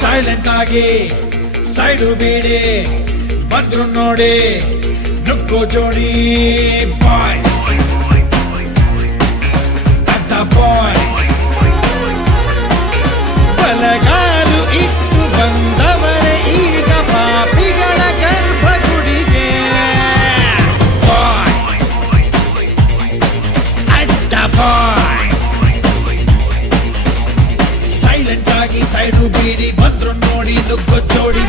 silent ಆಗಿ side ಬೀಡಿ ಬಂದ್ರು ನೋಡಿ ನುಗ್ಗೋ ಜೋಡಿ ಬಾಯ್ಸ್ ಅಡ್ಡ ಬಾಯ್ಸ್ ಬಲಗಾಲು ಇಟ್ಟು ಬಂದವರೇ ಈಗ ಪಾಪಿಗಳ ಗರ್ಭಗುಡಿಗೆ ಬಾಯ್ಸ್ ಅಡ್ಡ ಬಾಯ್ಸ್ ಸೈಲೆಂಟ್ ಆಗಿ ಸೈಡು ಬೀಡಿ ಬಂದ್ರು ನೋಡಿ ನುಗ್ಗೋ ಜೋಡಿ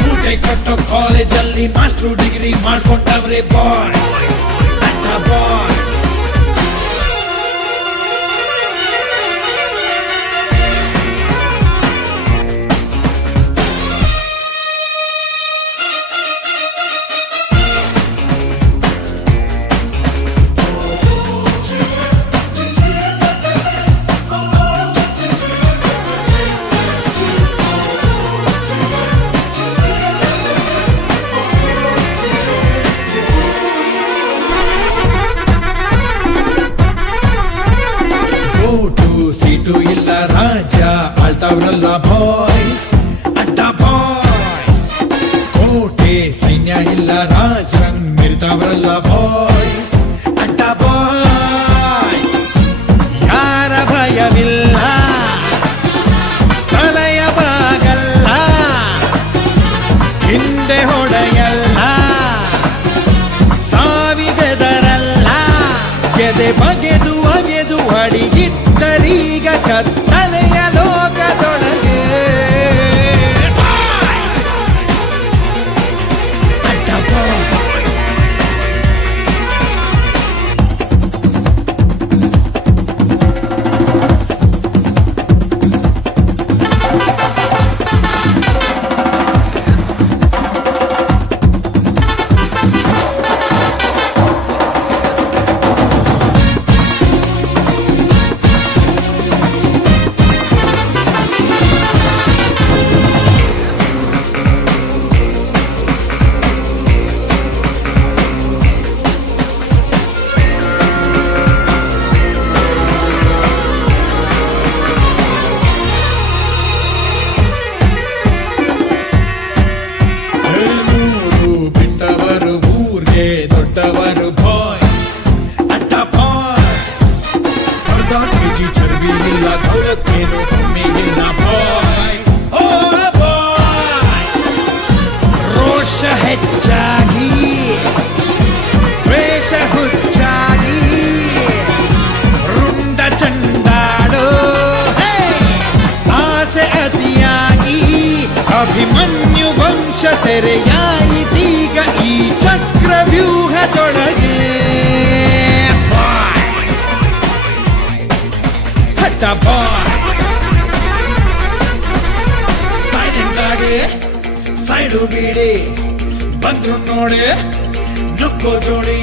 ಮೂಟೆ ಕಟ್ಟೋ ಕಾಲೇಜಲ್ಲಿ ಮಾಸ್ಟರ್ ಡಿಗ್ರಿ ಮಾಡ್ಕೊಂಡವ್ರೆ ಬಾಯ್ಸ್ ಅಡ್ಡ ಬಾಯ್ಸ್ ಸೀಟು ಇಲ್ಲ ರಾಜ ಆಳ್ತಾವ್ರಲ್ಲ ಬಾಯ್ಸ್ ಅಡ್ಡ ಬಾಯ್ಸ್ ಕೋಟೆ ಸೈನ್ಯ ಇಲ್ಲ ರಾಜನ್ ಮಿರ್ತಾವ್ರಲ್ಲ ಬಾಯ್ಸ್ ಅಡ್ಡ ಬಾಯ್ಸ್ ಯಾರ ಭಯವಿಲ್ಲ ತಲೆಯ ಬಾಗಲ್ಲ ಹಿಂದೆ ಹೊಡೆಯಲ್ಲ ಸಾವಿಗೆದರಲ್ಲ ಎದೆ ಬಗೆದು ಅಗೆದು ಅಡಿಗಿಟ್ಟರೀಗ ಕತ್ತಲೆಯ ಲೋಕದೊಳಗೆ ದೊಡ್ಡವರು ಬಾಯ್ಸ್ ಅಡ್ಡ ಬಾಯ್ಸ್ ಕೆಜಿ ಚರ್ಬಿ ಇಲ್ಲ ದೌಲತ್ಗೇನು ಕಮ್ಮಿ ಇಲ್ಲ ಬಾಯ್ ಓ ಬಾಯ್ಸ್ ರೋಷ ಹೆಚ್ಚಾಗಿ ದ್ವೇಷ ಹುಚ್ಚಾಗಿ ರುಂಡ ಚಂಡಾಡೋ ಆಸೆ ಅತಿಯಾಗಿ ಅಭಿಮನ್ಯು ವಂಶ ಸೆರೆಯಾಯಿತೀಗ ಈ ಚಕ್ರವ್ಯೂಹದೊಳಗೆ ಬಾಯ್ಸ್ ಅಡ್ಡ ಬಾಯ್ಸ್ ಸೈಲೆಂಟ್ ಆಗಿ ಸೈಡು ಬೀಡಿ ಬಂದ್ರು ನೋಡಿ ನುಗ್ಗೋ ಜೋಡಿ